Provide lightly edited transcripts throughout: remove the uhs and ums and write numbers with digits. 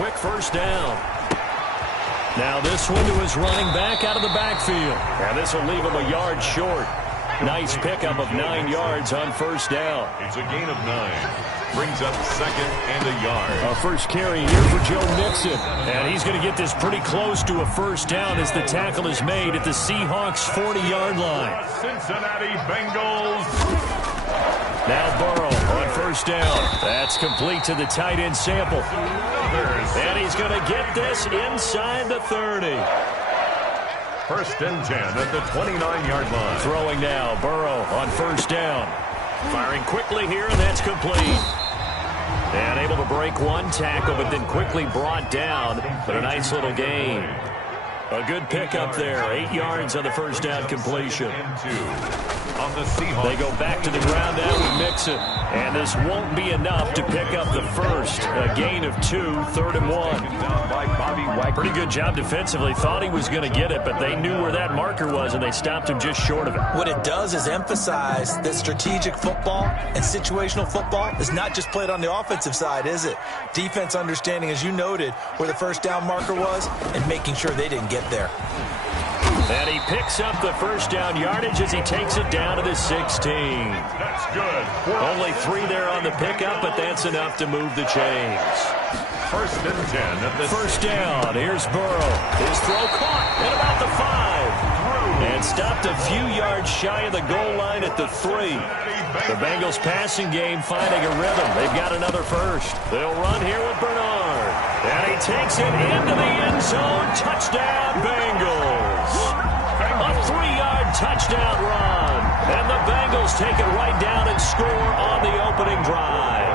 quick first down. Now this one to his running back out of the backfield. And this will leave him a yard short. Nice pickup of 9 yards on first down. It's a gain of 9. Brings up 2nd and a yard. A first carry here for Joe Mixon. And he's going to get this pretty close to a first down as the tackle is made at the Seahawks 40-yard line. Cincinnati Bengals. Now Burrow on first down. That's complete to the tight end Sample. And he's going to get this inside the 30. 1st and 10 at the 29-yard line. Throwing now, Burrow on first down. Firing quickly here, and that's complete. And able to break one tackle, but then quickly brought down. But a nice little gain. A good pickup there. 8 yards on the first down completion. On the Seahawks. They go back to the ground now with Mixon. And this won't be enough to pick up the first. A gain of 2, 3rd and 1. Pretty good job defensively. Thought he was going to get it, but they knew where that marker was, and they stopped him just short of it. What it does is emphasize that strategic football and situational football is not just played on the offensive side, is it? Defense understanding, as you noted, where the first down marker was and making sure they didn't get there. And he picks up the first down yardage as he takes it down to the 16. That's good. Only 3 there on the pickup, but that's enough to move the chains. 1st and 10 at the first down. Here's Burrow. His throw caught at about the 5. And stopped a few yards shy of the goal line at the 3. The Bengals passing game finding a rhythm. They've got another first. They'll run here with Bernard. And he takes it into the end zone. Touchdown, Bengals. A 3-yard touchdown run. And the Bengals take it right down and score on the opening drive.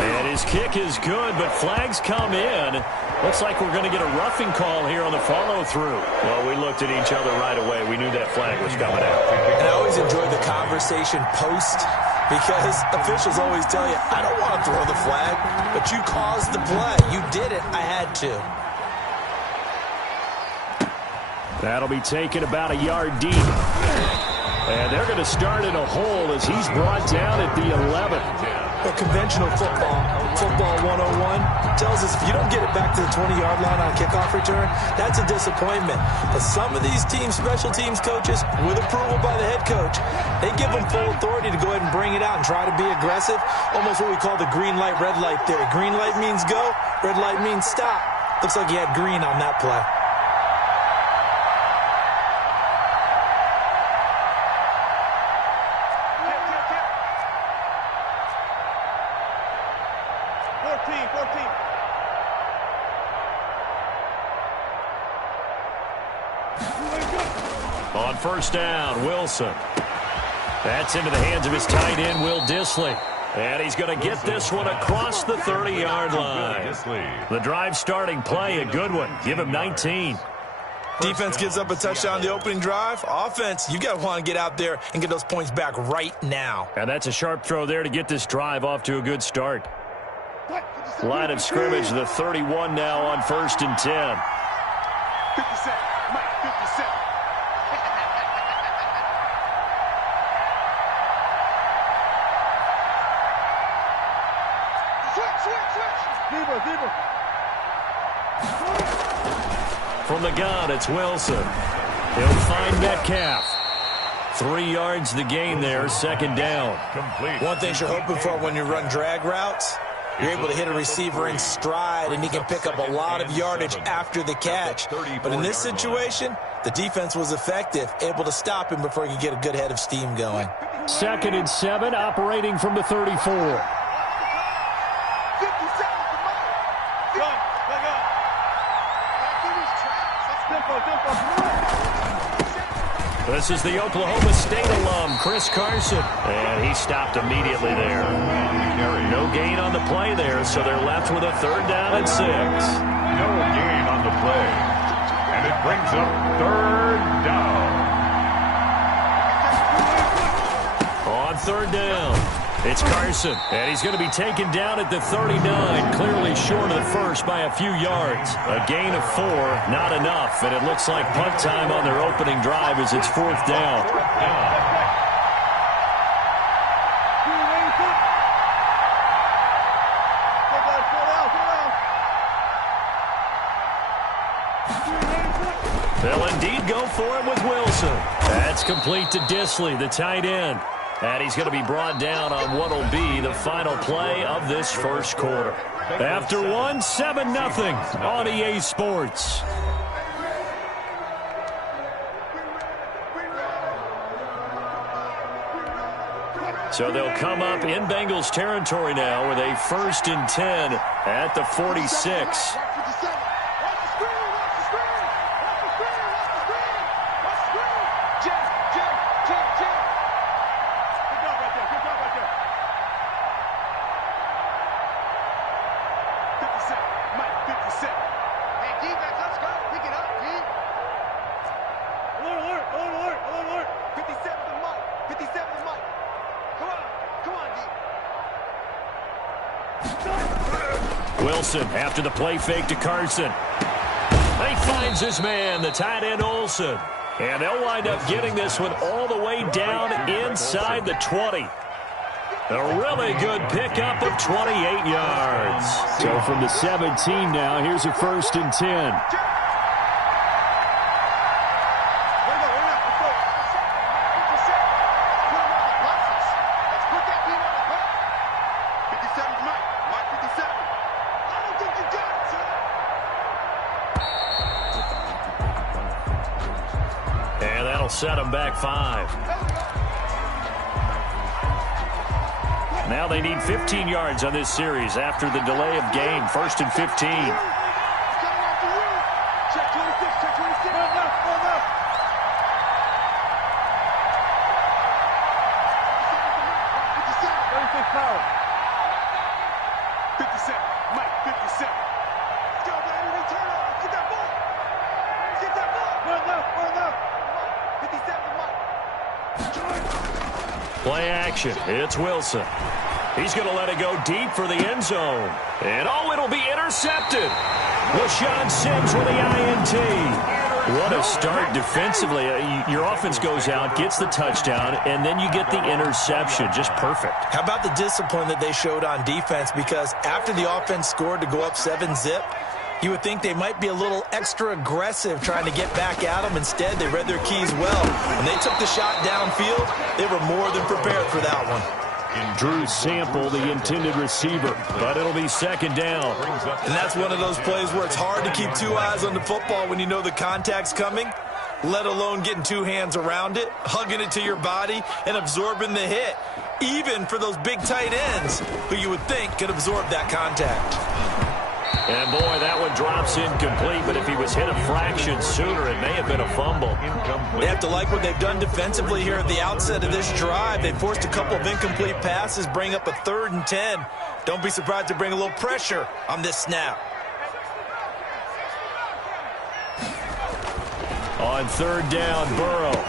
And his kick is good, but flags come in. Looks like we're going to get a roughing call here on the follow-through. Well, we looked at each other right away. We knew that flag was coming out. And I always enjoy the conversation post, because officials always tell you, I don't want to throw the flag, but you caused the play. You did it. I had to. That'll be taken about a yard deep. And they're going to start in a hole as he's brought down at the 11. Well, conventional football 101, tells us if you don't get it back to the 20-yard line on a kickoff return, that's a disappointment. But some of these teams, special teams coaches, with approval by the head coach, they give them full authority to go ahead and bring it out and try to be aggressive. Almost what we call the green light, red light theory. Green light means go, red light means stop. Looks like he had green on that play. On first down, Wilson. That's into the hands of his tight end, Will Dissly. And he's going to get this one across the 30-yard line. The drive starting play, a good one. Give him 19. Defense gives up a touchdown on the opening drive. Offense, you got to want to get out there and get those points back right now. And that's a sharp throw there to get this drive off to a good start. Line of scrimmage, the 31 now on 1st and 10. 57, Mike, 57. Switch. Deeper. From the gun, it's Wilson. He'll find Metcalf. 3 yards the gain there, 2nd down. Complete. One thing you're hoping for when you run drag routes, you're able to hit a receiver in stride, and he can pick up a lot of yardage after the catch. But in this situation, the defense was effective, able to stop him before he could get a good head of steam going. 2nd and 7, operating from the 34. This is the Oklahoma State alum, Chris Carson. And he stopped immediately there. No gain on the play there, so they're left with a 3rd down and 6. No gain on the play. And it brings up 3rd down. On 3rd down, it's Carson. And he's going to be taken down at the 39, clearly short of the first by a few yards. A gain of 4, not enough. And it looks like punt time on their opening drive as it's 4th down. go for it with Wilson. That's complete to Disley, the tight end. And he's going to be brought down on what will be the final play of this first quarter. After one, 7-0 on EA Sports. So they'll come up in Bengals territory now with a 1st and 10 at the 46. Wilson after the play fake to Carson. He finds his man, the tight end Olsen. And they'll wind up getting this one all the way down inside the 20. A really good pickup of 28 yards. So from the 17 now, here's a 1st and 10. Set them back 5. Now they need 15 yards on this series after the delay of game. 1st and 15. Play action. It's Wilson. He's going to let it go deep for the end zone. And, it'll be intercepted. LaShawn Sims with the INT. What a start defensively. Your offense goes out, gets the touchdown, and then you get the interception. Just perfect. How about the discipline that they showed on defense? Because after the offense scored to go up 7-zip, you would think they might be a little extra aggressive trying to get back at them. Instead, they read their keys well. When they took the shot downfield, they were more than prepared for that one. Drew Sample, the intended receiver, but it'll be 2nd down. And that's one of those plays where it's hard to keep 2 eyes on the football when you know the contact's coming, let alone getting 2 hands around it, hugging it to your body, and absorbing the hit, even for those big tight ends who you would think could absorb that contact. And, boy, that one drops incomplete, but if he was hit a fraction sooner, it may have been a fumble. They have to like what they've done defensively here at the outset of this drive. They forced a couple of incomplete passes, bring up a 3rd and 10. Don't be surprised to bring a little pressure on this snap. On 3rd down, Burrow.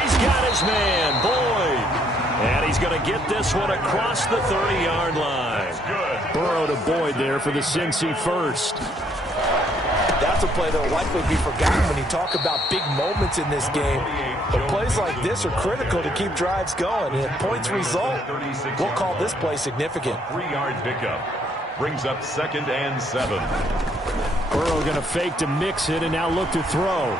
He's got his man, Boyd. And he's going to get this one across the 30-yard line. Burrow to Boyd there for the Cincy 1st. That's a play that will likely be forgotten when you talk about big moments in this game. But plays like this are critical to keep drives going. And if points result, we'll call this play significant. 3-yard pickup brings up 2nd and 7. Burrow going to fake to mix it and now look to throw.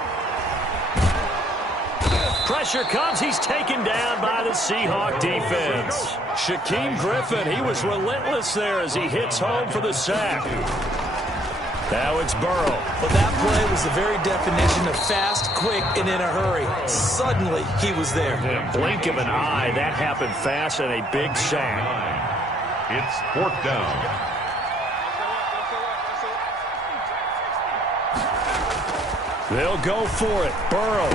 Pressure comes. He's taken down by the Seahawks defense. Shaquem Griffin, he was relentless there as he hits home for the sack. Now it's Burrow. Well, that play was the very definition of fast, quick, and in a hurry. Suddenly, he was there. In a blink of an eye, that happened fast and a big sack. It's 4th down. They'll go for it. Burrow.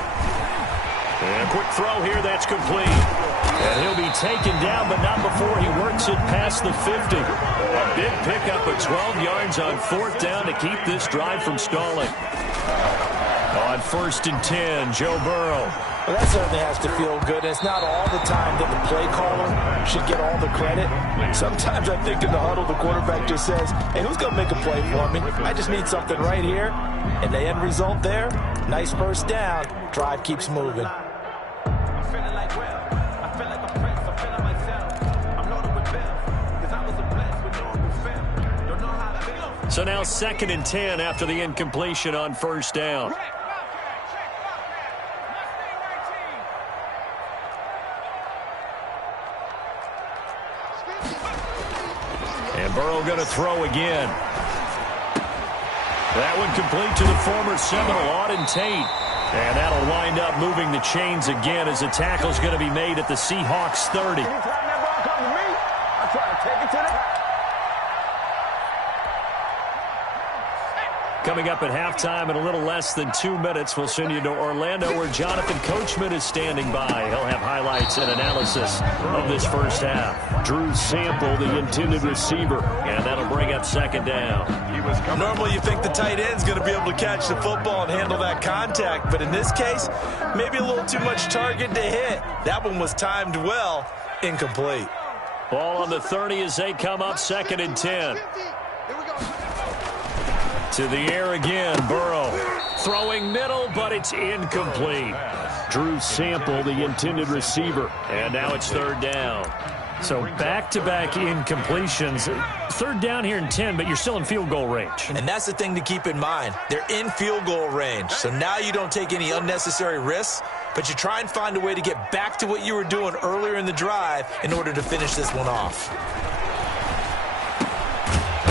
And a quick throw here, that's complete. And he'll be taken down, but not before he works it past the 50. A big pickup of 12 yards on 4th down to keep this drive from stalling. On 1st and 10, Joe Burrow. Well, that certainly has to feel good. It's not all the time that the play caller should get all the credit. Sometimes I think in the huddle, the quarterback just says, hey, who's going to make a play for me? I just need something right here. And the end result there, nice 1st down. Drive keeps moving. So now 2nd and 10 after the incompletion on 1st down. And Burrow going to throw again. That one complete to the former Seminole, Auden Tate. And that'll wind up moving the chains again as the tackle's going to be made at the Seahawks 30. Anytime that ball comes to me, I try to take it to the house. Coming up at halftime in a little less than 2 minutes, we'll send you to Orlando where Jonathan Coachman is standing by. He'll have highlights and analysis of this first half. Drew Sample, the intended receiver, and that'll bring up second down. Normally you think the tight end's going to be able to catch the football and handle that contact, but in this case, maybe a little too much target to hit. That one was timed well, incomplete. Ball on the 30 as they come up, 2nd and 10. To the air again, Burrow. Throwing middle, but it's incomplete. Drew Sample, the intended receiver. And now it's 3rd down. So back-to-back incompletions. 3rd down here in 10, but you're still in field goal range. And that's the thing to keep in mind. They're in field goal range. So now you don't take any unnecessary risks, but you try and find a way to get back to what you were doing earlier in the drive in order to finish this one off.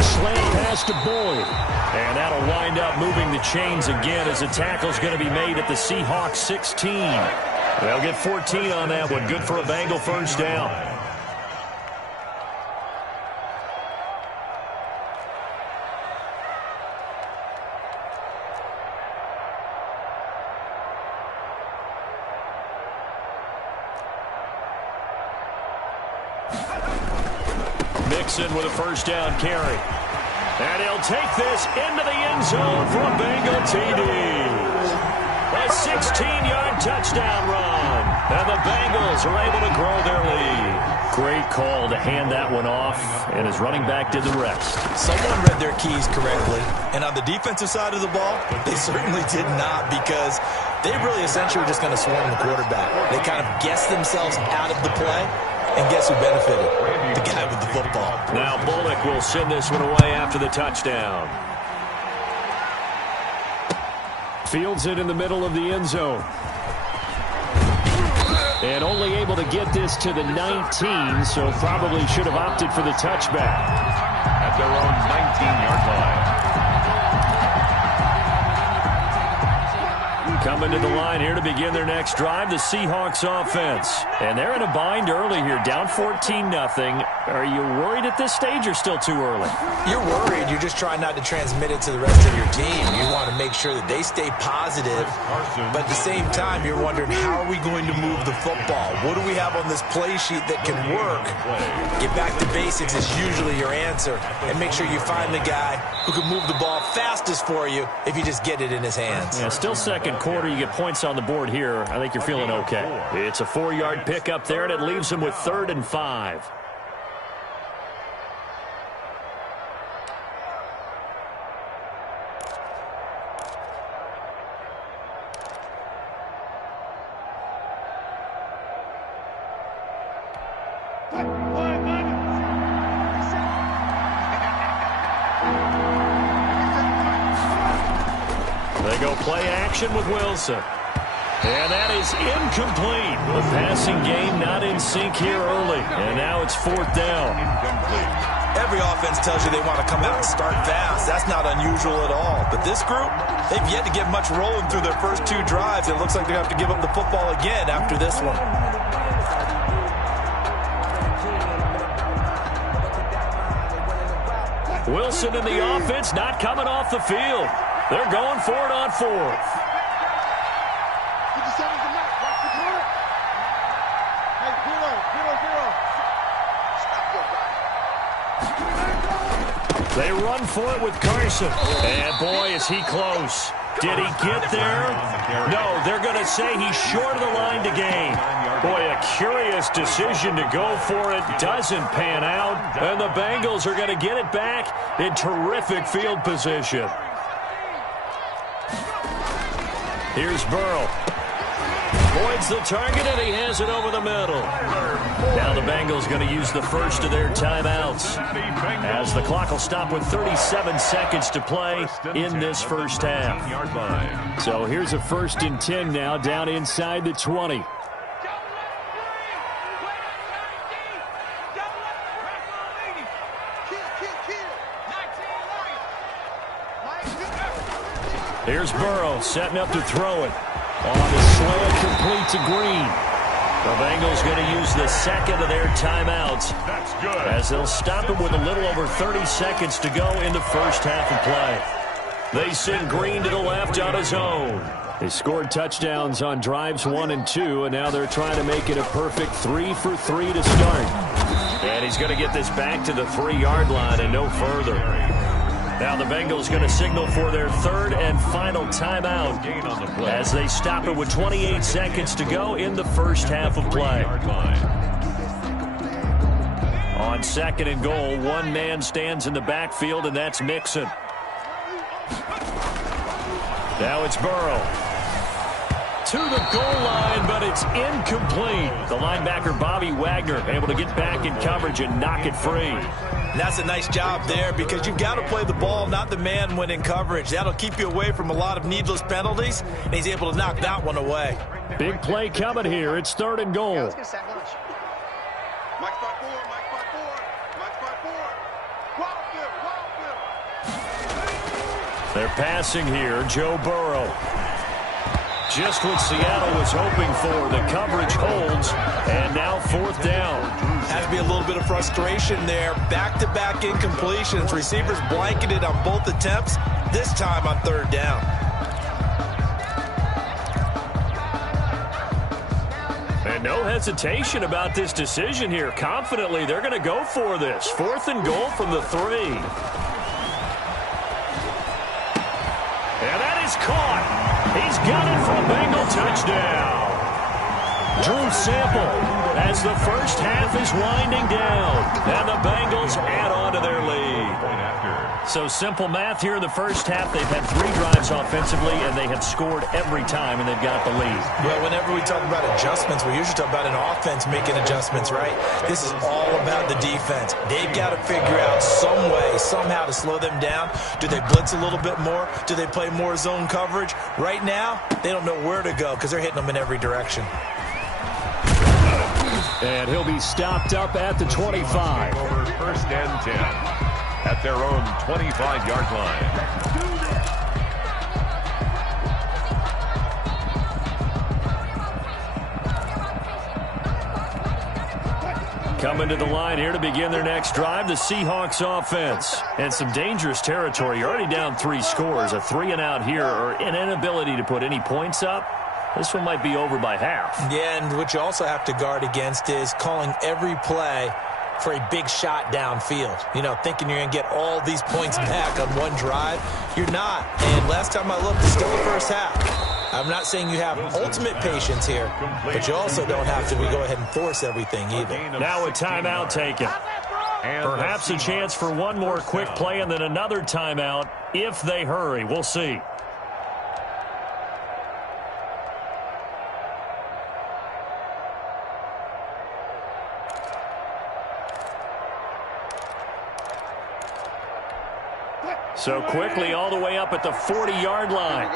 Slant pass to Boyd. And that'll wind up moving the chains again as the tackle's going to be made at the Seahawks 16. They'll get 14 on that one. Good for a Bengal first down. Mixon with a first down carry. And he'll take this into the end zone for a Bengal TD. A 16-yard touchdown run. And the Bengals are able to grow their lead. Great call to hand that one off, and his running back did the rest. Someone read their keys correctly. And on the defensive side of the ball, they certainly did not, because they really essentially were just going to swarm the quarterback. They kind of guessed themselves out of the play. And guess who benefited? The guy with the football. Now Bullock will send this one away after the touchdown. Fields it in the middle of the end zone. And only able to get this to the 19, so probably should have opted for the touchback. At their own 19-yard line. Coming to the line here to begin their next drive, the Seahawks offense. And they're in a bind early here, down 14-0. Are you worried at this stage or still too early? You're worried. You're just trying not to transmit it to the rest of your team. You want to make sure that they stay positive. But at the same time, you're wondering, how are we going to move the football? What do we have on this play sheet that can work? Get back to basics is usually your answer. And make sure you find the guy who can move the ball fastest for you if you just get it in his hands. Yeah, still second quarter. You get points on the board here. I think you're feeling okay. It's a 4-yard pickup there, and it leaves him with 3rd and 5. They go play action with Wilson. And that is incomplete. The passing game not in sync here early. And now it's 4th down. Every offense tells you they want to come out and start fast. That's not unusual at all. But this group, they've yet to get much rolling through their first 2 drives. It looks like they're going to have to give up the football again after this one. Wilson in the offense not coming off the field. They're going for it on 4th. They run for it with Carson. And boy, is he close. Did he get there? No, they're going to say he's short of the line to gain. Boy, a curious decision to go for it. Doesn't pan out. And the Bengals are going to get it back in terrific field position. Here's Burrow. Boyd's the target, and he has it over the middle. Now the Bengals going to use the first of their timeouts, as the clock will stop with 37 seconds to play in this first half. So here's a 1st and 10 now, down inside the 20. Here's Burrow setting up to throw it. On the slant, complete to Green. The Bengals going to use the second of their timeouts. That's good. As they'll stop it with a little over 30 seconds to go in the first half of play. They send Green to the left on his own. They scored touchdowns on drives 1 and 2, and now they're trying to make it a perfect 3 for 3 to start. And he's going to get this back to the 3-yard line and no further. Now the Bengals going to signal for their third and final timeout as they stop it with 28 seconds to go in the first half of play. On second and goal, one man stands in the backfield, and that's Mixon. Now it's Burrow. To the goal line, but it's incomplete. The linebacker, Bobby Wagner, able to get back in coverage and knock it free. And that's a nice job there because you've got to play the ball, not the man when in coverage. That'll keep you away from a lot of needless penalties, and he's able to knock that one away. Big play coming here. It's third and goal. Mike spot 4, Mike spot 4, Mike spot 4. Wildfield. They're passing here. Joe Burrow. Just what Seattle was hoping for. The coverage holds, and now fourth down. Has to be a little bit of frustration there. Back-to-back incompletions. Receivers blanketed on both attempts, this time on third down. And no hesitation about this decision here. Confidently, they're going to go for this. Fourth and goal from the 3. And that is caught. He's got it for a Bengal touchdown. Drew Sample as the first half is winding down. And the Bengals add on to their lead. So simple math here in the first half. They've had 3 drives offensively, and they have scored every time, and they've got the lead. Well, whenever we talk about adjustments, we usually talk about an offense making adjustments, right? This is all about the defense. They've got to figure out some way, somehow to slow them down. Do they blitz a little bit more? Do they play more zone coverage? Right now, they don't know where to go because they're hitting them in every direction. And he'll be stopped up at the 25. Over first and 10 at their own 25-yard line. Coming to the line here to begin their next drive, the Seahawks offense. And some dangerous territory. You're already down 3 scores. A 3-and-out here, or an inability to put any points up. This one might be over by half. Yeah, and what you also have to guard against is calling every play for a big shot downfield. You know, thinking you're going to get all these points back on one drive. You're not. And last time I looked, it's still the first half. I'm not saying you have ultimate patience here, but you also don't have to go ahead and force everything either. Now a timeout taken. Perhaps a chance for one more quick play and then another timeout if they hurry. We'll see. So quickly all the way up at the 40-yard line.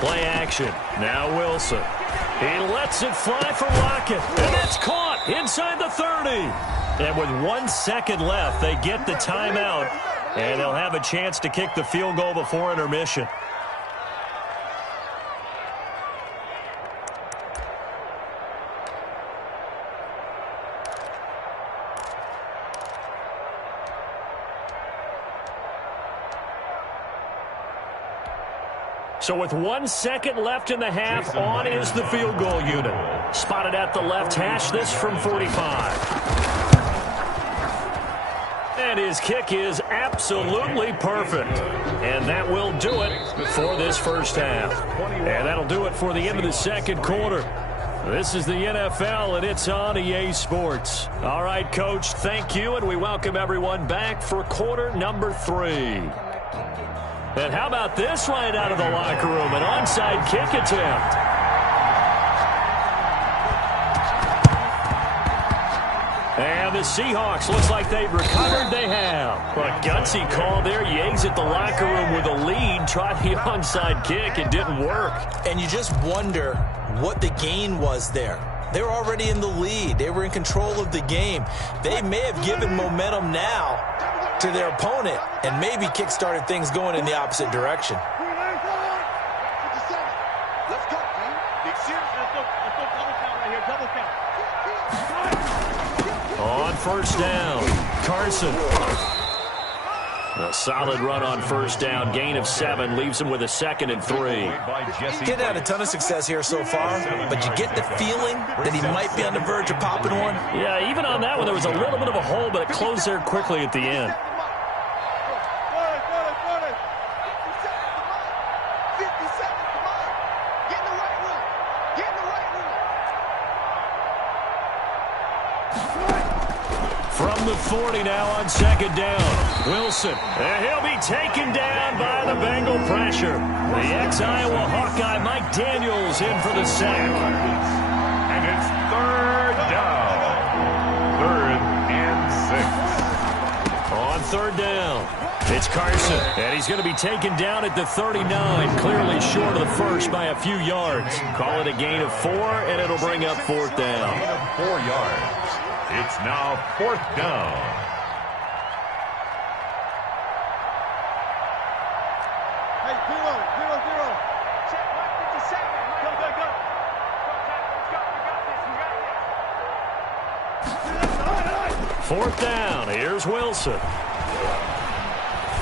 Play action. Now Wilson. He lets it fly for Lockett. And that's caught inside the 30. And with 1 second left, they get the timeout. And they'll have a chance to kick the field goal before intermission. So with 1 second left in the half, on is the field goal unit. Spotted at the left hash, this from 45. And his kick is absolutely perfect. And that will do it for this first half. And that'll do it for the end of the second quarter. This is the NFL, and it's on EA Sports. All right, Coach, thank you, and we welcome everyone back for quarter number 3. And how about this right out of the locker room? An onside kick attempt. And the Seahawks, looks like they've recovered. They have. What a gutsy call there. You exit the locker room with a lead, tried the onside kick. It didn't work. And you just wonder what the gain was there. They were already in the lead. They were in control of the game. They may have given momentum now to their opponent and maybe kick-started things going in the opposite direction. On first down, Carson. A solid run on first down. Gain of 7 leaves him with a 2nd and 3. Getting had a ton of success here so far, but you get the feeling that he might be on the verge of popping one. Yeah, even on that one, there was a little bit of a hole, but it closed there quickly at the end. From the 40 now on 2nd down. Wilson. And he'll be taken down by the Bengal pressure. The ex-Iowa Hawkeye Mike Daniels in for the sack. And it's 3rd down. 3rd and 6. On 3rd down, it's Carson. And he's going to be taken down at the 39. Clearly short of the first by a few yards. Call it a gain of 4, and it'll bring up 4th down. Gain of 4 yards. It's now 4th down. Hey, 0-0-0. Check 157. Go, go, go. Go, 4th down. Here's Wilson.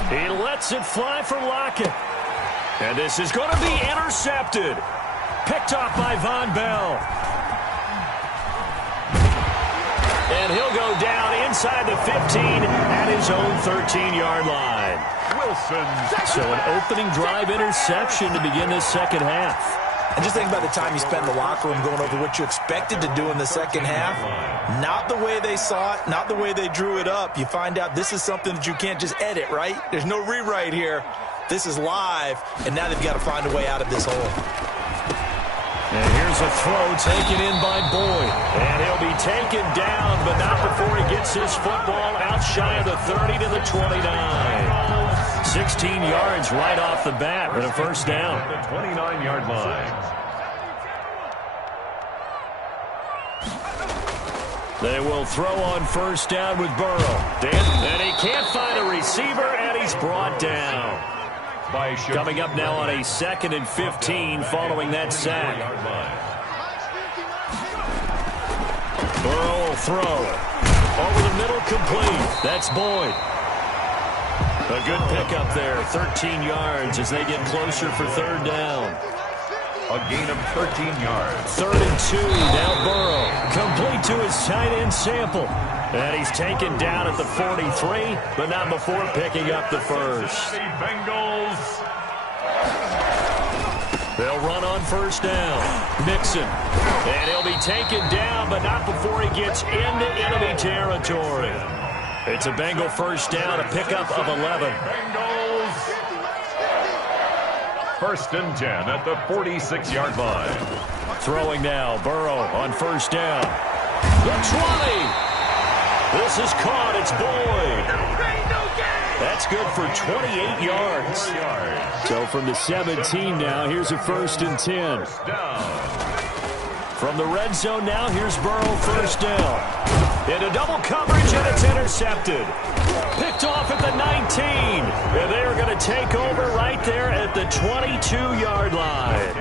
He lets it fly for Lockett. And this is going to be intercepted. Picked off by Von Bell. And he'll go down inside the 15 at his own 13-yard line. Wilson. So an opening drive interception to begin this second half. And just think about the time you spent in the locker room going over what you expected to do in the second half. Not the way they saw it, not the way they drew it up. You find out this is something that you can't just edit, right? There's no rewrite here. This is live, and now they've got to find a way out of this hole. And here's a throw taken in by Boyd. And he'll be taken down, but not before he gets his football out shy of the 30 to the 29. 16 yards right off the bat with a first down. The 29-yard line. They will throw on first down with Burrow. And he can't find a receiver, and he's brought down. Coming up now on a 2nd and 15 following that sack. Burrow will throw. Over the middle, complete. That's Boyd. A good pickup there. 13 yards as they get closer for 3rd down. A gain of 13 yards. 3rd and 2. Now Burrow. Complete to his tight end Sample. And he's taken down at the 43, but not before picking up the first. Bengals. They'll run on first down. Mixon. And he'll be taken down, but not before he gets into enemy territory. It's a Bengal first down, a pickup of 11. Bengals. 1st and 10 at the 46-yard line. Throwing now. Burrow on first down. The 20. This is caught. It's Boyd. That's good for 28 yards. So from the 17 now, here's a 1st and 10. From the red zone now, here's Burrow first down. Into double coverage, and it's intercepted. Picked off at the 19. And they're going to take over right there at the 22-yard line.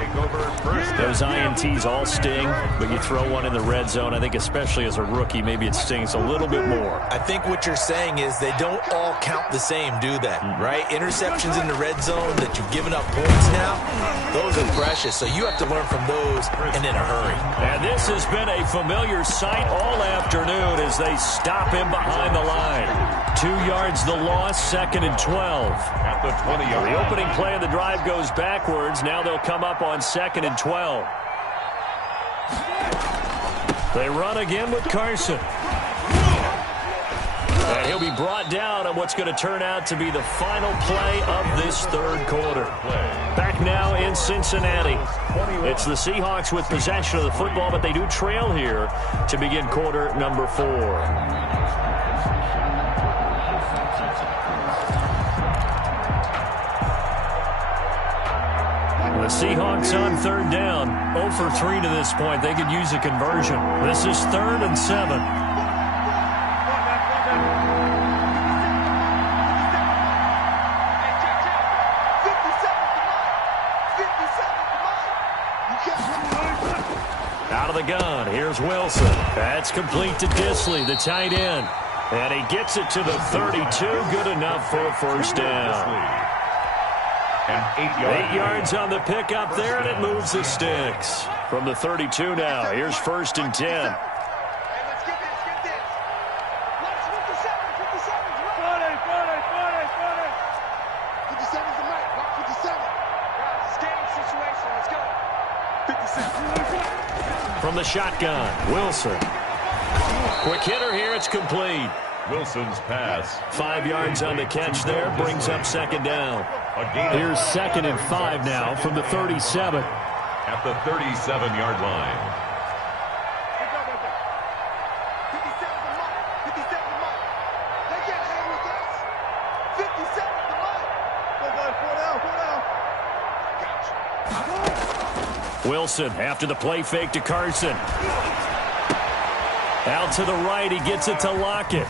Those INTs all sting, but you throw one in the red zone, I think especially as a rookie, maybe it stings a little bit more. I think what you're saying is they don't all count the same, do they? Right? Interceptions in the red zone that you've given up points now, those are precious. So you have to learn from those and in a hurry. And this has been a familiar sight all afternoon as they stop him behind the line. 2 yards the loss, 2nd and 12. At the 20-yard line. The opening play of the drive goes backwards. Now they'll come up on 2nd and 12. They run again with Carson. And he'll be brought down on what's going to turn out to be the final play of this 3rd quarter. Back now in in Cincinnati. It's the Seahawks with possession of the football, but they do trail here to begin quarter number 4. The Seahawks on third down, 0 for 3 to this point. They could use a conversion. This is 3rd and 7. Out of the gun, here's Wilson. That's complete to Disley, the tight end. And he gets it to the 32, good enough for a first down. 8 yards on the pickup there, and it moves the sticks. From the 32 now, here's 1st and 10. From the shotgun, Wilson. Quick hitter here, it's complete. Wilson's pass. 5 yards on the catch there, brings up 2nd down. Here's 2nd and 5 now from the 37. At the 37-yard line. Wilson after the play fake to Carson. Out to the right, he gets it to Lockett.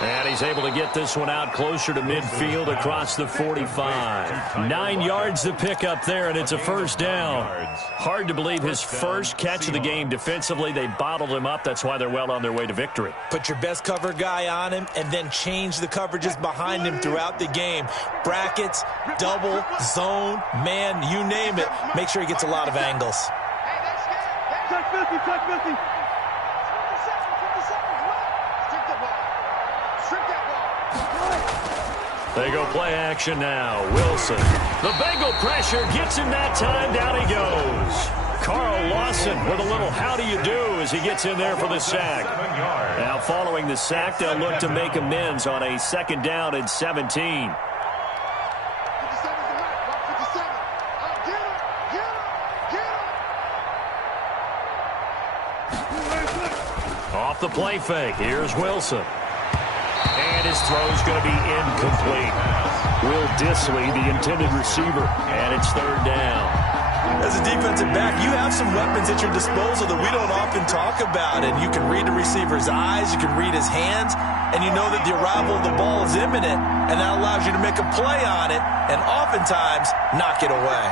And he's able to get this one out closer to midfield across the 45. 9 yards to pick up there, and it's a first down. Hard to believe his first catch of the game defensively. They bottled him up. That's why they're well on their way to victory. Put your best cover guy on him and then change the coverages behind him throughout the game. Brackets, double, zone, man, you name it. Make sure he gets a lot of angles. Check 50. They go play action now. Wilson. The Bengal pressure gets him that time. Down he goes. Carl Lawson with a little how do you do as he gets in there for the sack. Now following the sack, they'll look to make amends on a 2nd down and 17. Off the play fake. Here's Wilson. And his throw's going to be incomplete. Will Disley, the intended receiver, and it's 3rd down. As a defensive back, you have some weapons at your disposal that we don't often talk about. And you can read the receiver's eyes, you can read his hands, and you know that the arrival of the ball is imminent, and that allows you to make a play on it and oftentimes knock it away.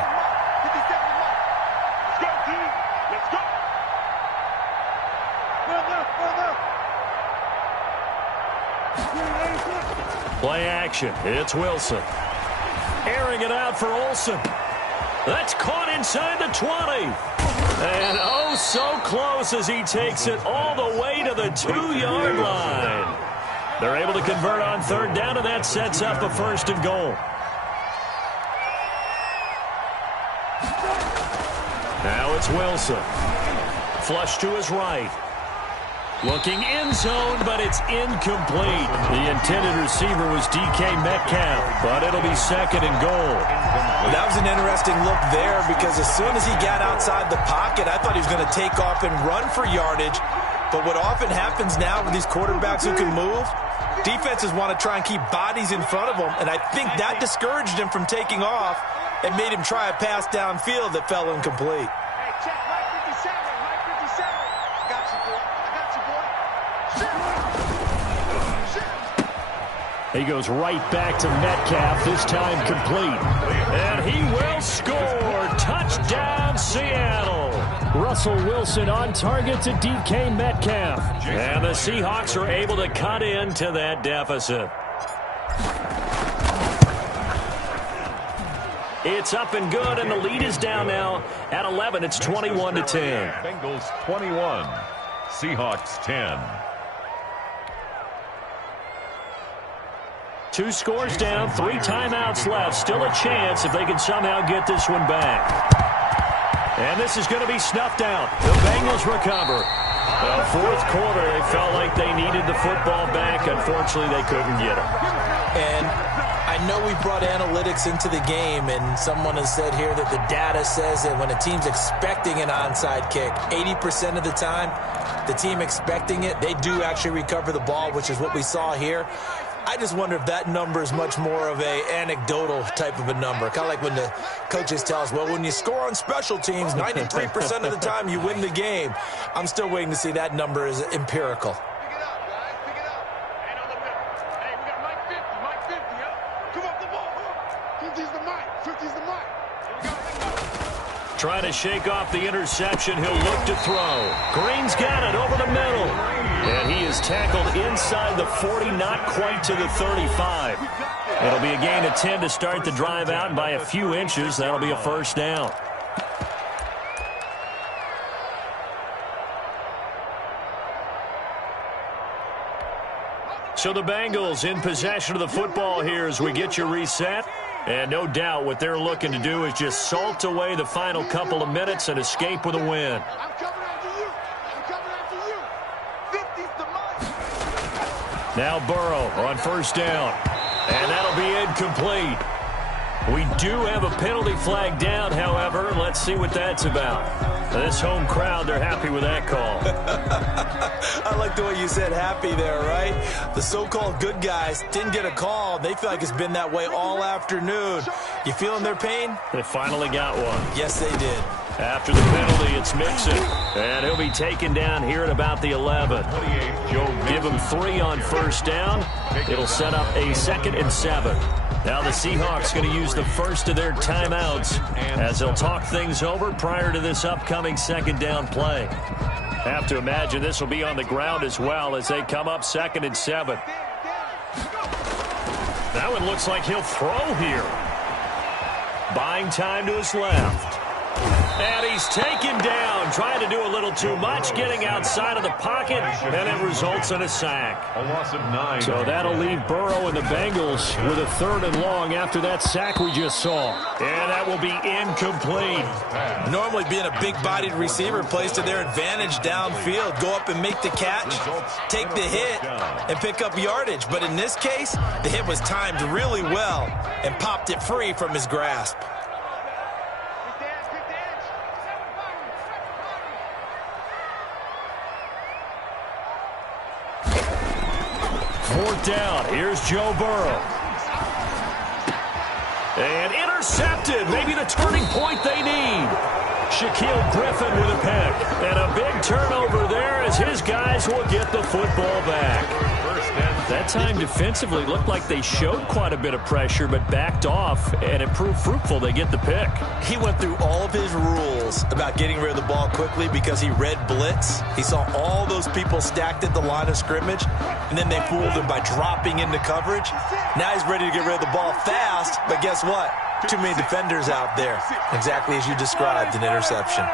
Play action. It's Wilson. Airing it out for Olsen. That's caught inside the 20. And oh, so close as he takes it all the way to the 2-yard line. They're able to convert on 3rd down, and that sets up a 1st and goal. Now it's Wilson. Flush to his right. Looking end zone, but it's incomplete. The intended receiver was DK Metcalf, but it'll be 2nd and goal. That was an interesting look there because as soon as he got outside the pocket, I thought he was going to take off and run for yardage. But what often happens now with these quarterbacks who can move, defenses want to try and keep bodies in front of them, and I think that discouraged him from taking off and made him try a pass downfield that fell incomplete. He goes right back to Metcalf, this time complete. And he will score. Touchdown, Seattle. Russell Wilson on target to DK Metcalf. And the Seahawks are able to cut into that deficit. It's up and good, and the lead is down now at 11. It's 21-10. Bengals 21, Seahawks 10. 2 scores down, 3 timeouts left. Still a chance if they can somehow get this one back. And this is going to be snuffed out. The Bengals recover. The 4th quarter, they felt like they needed the football back. Unfortunately, they couldn't get it. And I I know we brought analytics into the game, and someone has said here that the data says that when a team's expecting an onside kick, 80% of the time, the team expecting it, they do actually recover the ball, which is what we saw here. I just wonder if that number is much more of a anecdotal type of a number. Kind of like when the coaches tell us, well, when you score on special teams, 93% of the time you win the game. I'm still waiting to see that number is empirical. Pick it up, guys. Pick it up. Hey, no, look good. Hey, we got Mike 50. Mike 50, huh? Come on, the ball. 50's the mic. 50's the mic. Here we go. Let's go. Trying to shake off the interception. He'll look to throw. Green's got it over the middle. And he is tackled inside the 40, not quite to the 35. It'll be a gain of 10 to start the drive out, and by a few inches, that'll be a first down. So the Bengals in possession of the football here as we get you reset. And no doubt what they're looking to do is just salt away the final couple of minutes and escape with a win. I'm coming after you. I'm coming after you. 50's the mic. Now Burrow on first down. And that'll be incomplete. We do have a penalty flag down, however. Let's see what that's about. This home crowd, they're happy with that call. I like the way you said happy there, right? The so-called good guys didn't get a call. They feel like it's been that way all afternoon. You feeling their pain? They finally got one. Yes, they did. After the penalty, it's Mixon. And he'll be taken down here at about the 11. Give him 3 on first down. It'll set up a 2nd and 7. Now the Seahawks going to use the first of their timeouts as they'll talk things over prior to this upcoming 2nd down play. Have to imagine this will be on the ground as well as they come up 2nd and 7. That one looks like he'll throw here. Buying time to his left. And he's taken down, trying to do a little too much, getting outside of the pocket, and it results in a sack. A loss of 9. So that'll leave Burrow and the Bengals with a 3rd and long after that sack we just saw. And that will be incomplete. Normally being a big-bodied receiver plays to their advantage downfield. Go up and make the catch, take the hit, and pick up yardage. But in this case, the hit was timed really well and popped it free from his grasp. 4th down. Here's Joe Burrow. And intercepted. Maybe the turning point they need. Shaquille Griffin with a pick. And a big turnover there as his guys will get the football back. That time defensively looked like they showed quite a bit of pressure but backed off, and it proved fruitful. They get the pick. He went through all of his rules about getting rid of the ball quickly because he read blitz. He saw all those people stacked at the line of scrimmage, and then they fooled him by dropping into coverage. Now he's ready to get rid of the ball fast, but guess what? Too many defenders out there. Exactly as you described, an interception.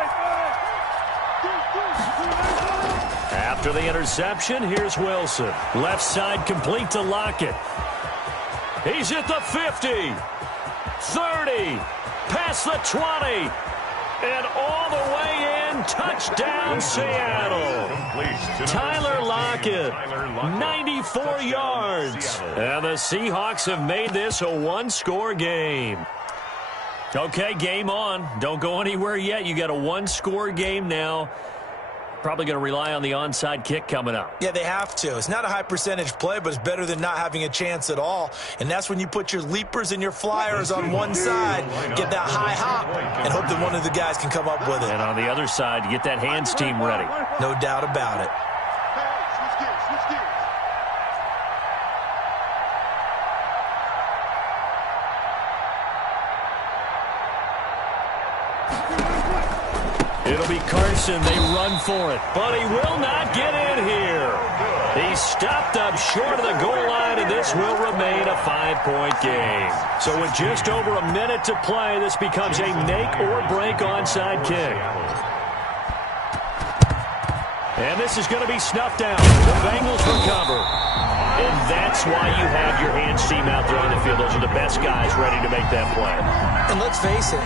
After the interception, here's Wilson. Left side complete to Lockett. He's at the 50, 30, past the 20, and all the way in. Touchdown, Seattle. Tyler Lockett, 94 yards. And the Seahawks have made this a 1-score game. Okay, game on. Don't go anywhere yet. You got a 1-score game now. Probably going to rely on the onside kick coming up. Yeah, they have to. It's not a high percentage play, but it's better than not having a chance at all. And that's when you put your leapers and your flyers on one side, get that high hop, and hope that one of the guys can come up with it. And on the other side, get that hands team ready. No doubt about it. Switch gears. It'll be Carson. They run for it. But he will not get in here. He stopped up short of the goal line, and this will remain a 5-point game. So with just over a minute to play, this becomes a make-or-break onside kick. And this is going to be snuffed down. The Bengals recover. And that's why you have your hands team out there on the field. Those are the best guys ready to make that play. And let's face it,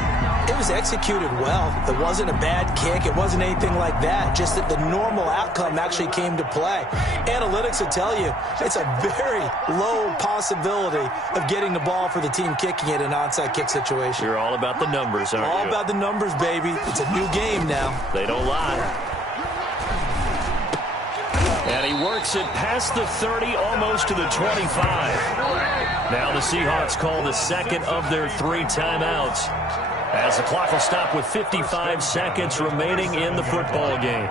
it was executed well. It wasn't a bad kick. It wasn't anything like that. Just that the normal outcome actually came to play. Analytics will tell you it's a very low possibility of getting the ball for the team kicking it in an onside kick situation. You're all about the numbers, aren't you? All about the numbers, baby. It's a new game now. They don't lie. And he works it past the 30, almost to the 25. Now the Seahawks call the second of their 3 timeouts, as the clock will stop with 55 seconds remaining in the football game.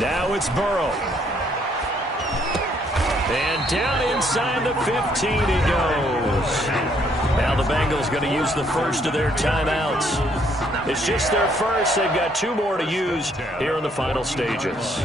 Now it's Burrow. And down inside the 15 he goes. Now the Bengals going to use the first of their timeouts. It's just their first. They've got 2 more to use here in the final stages.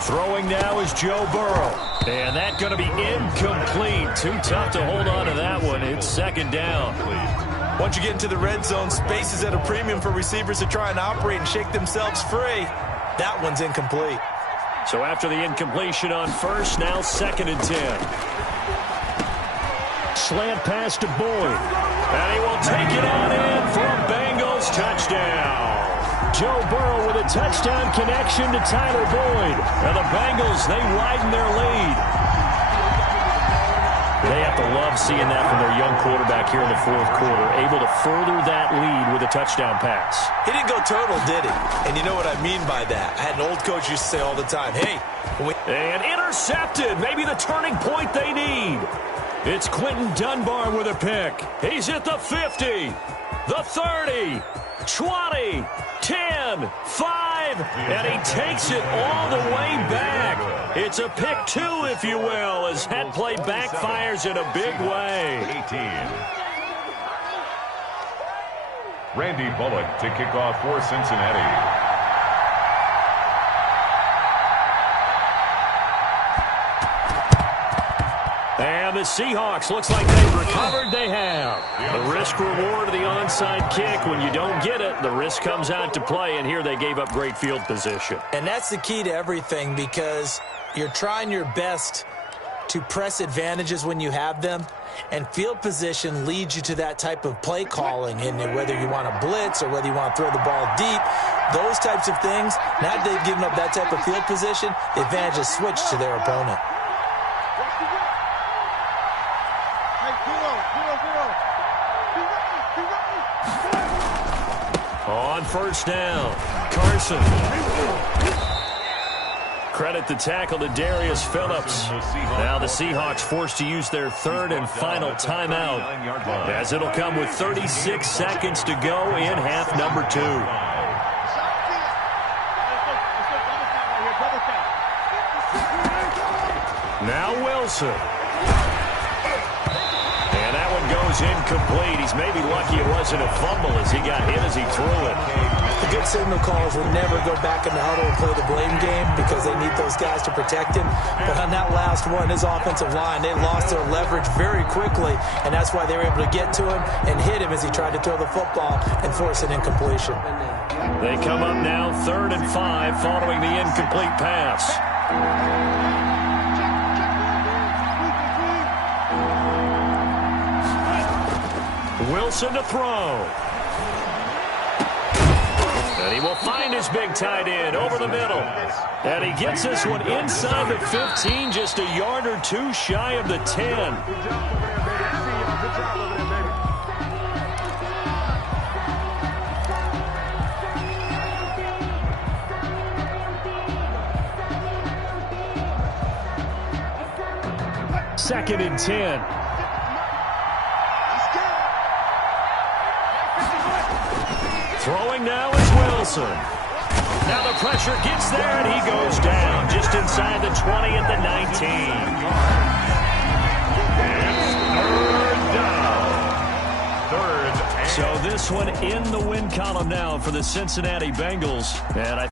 Throwing now is Joe Burrow. And that's going to be incomplete. Too tough to hold on to that one. It's second down. Once you get into the red zone, space is at a premium for receivers to try and operate and shake themselves free. That one's incomplete. So after the incompletion on first, now 2nd and 10. Slant pass to Boyd. And he will take it on in for a Bengals touchdown. Joe Burrow with a touchdown connection to Tyler Boyd. And the Bengals, they widen their lead. They have to love seeing that from their young quarterback here in the 4th quarter, able to further that lead with a touchdown pass. He didn't go turtle, did he? And you know what I mean by that. I had an old coach used to say all the time, hey. And intercepted. Maybe the turning point they need. It's Quentin Dunbar with a pick. He's at the 50, the 30, 20, 10, 5, and he takes it all the way back. It's a pick 2, if you will, as that play backfires in a big way. 18. Randy Bullock to kick off for Cincinnati. And the Seahawks, looks like they've recovered. They have. The risk reward of the onside kick. When you don't get it, the risk comes out to play, and here they gave up great field position. And that's the key to everything, because you're trying your best to press advantages when you have them, and field position leads you to that type of play calling. And whether you want to blitz or whether you want to throw the ball deep, those types of things, now that they've given up that type of field position, the advantage is switched to their opponent. On first down, Carson. Credit the tackle to Darius Phillips. Now the Seahawks forced to use their 3rd and final timeout, as it'll come with 36 seconds to go in half number 2. Now Wilson. And that one goes incomplete. He's maybe lucky it wasn't a fumble as he got hit as he threw it. The good signal callers will never go back in the huddle and play the blame game because they need those guys to protect him. But on that last one, his offensive line, they lost their leverage very quickly, and that's why they were able to get to him and hit him as he tried to throw the football and force an incompletion. They come up now 3rd and 5 following the incomplete pass. Wilson to throw. And he will find his big tight end over the middle. And he gets this one inside the 15, just a yard or 2 shy of the 10. Second and 10. Throwing now is Wilson. Now the pressure gets there, and he goes down just inside the 20 at the 19. third down. Third and... So this one in the win column now for the Cincinnati Bengals. And I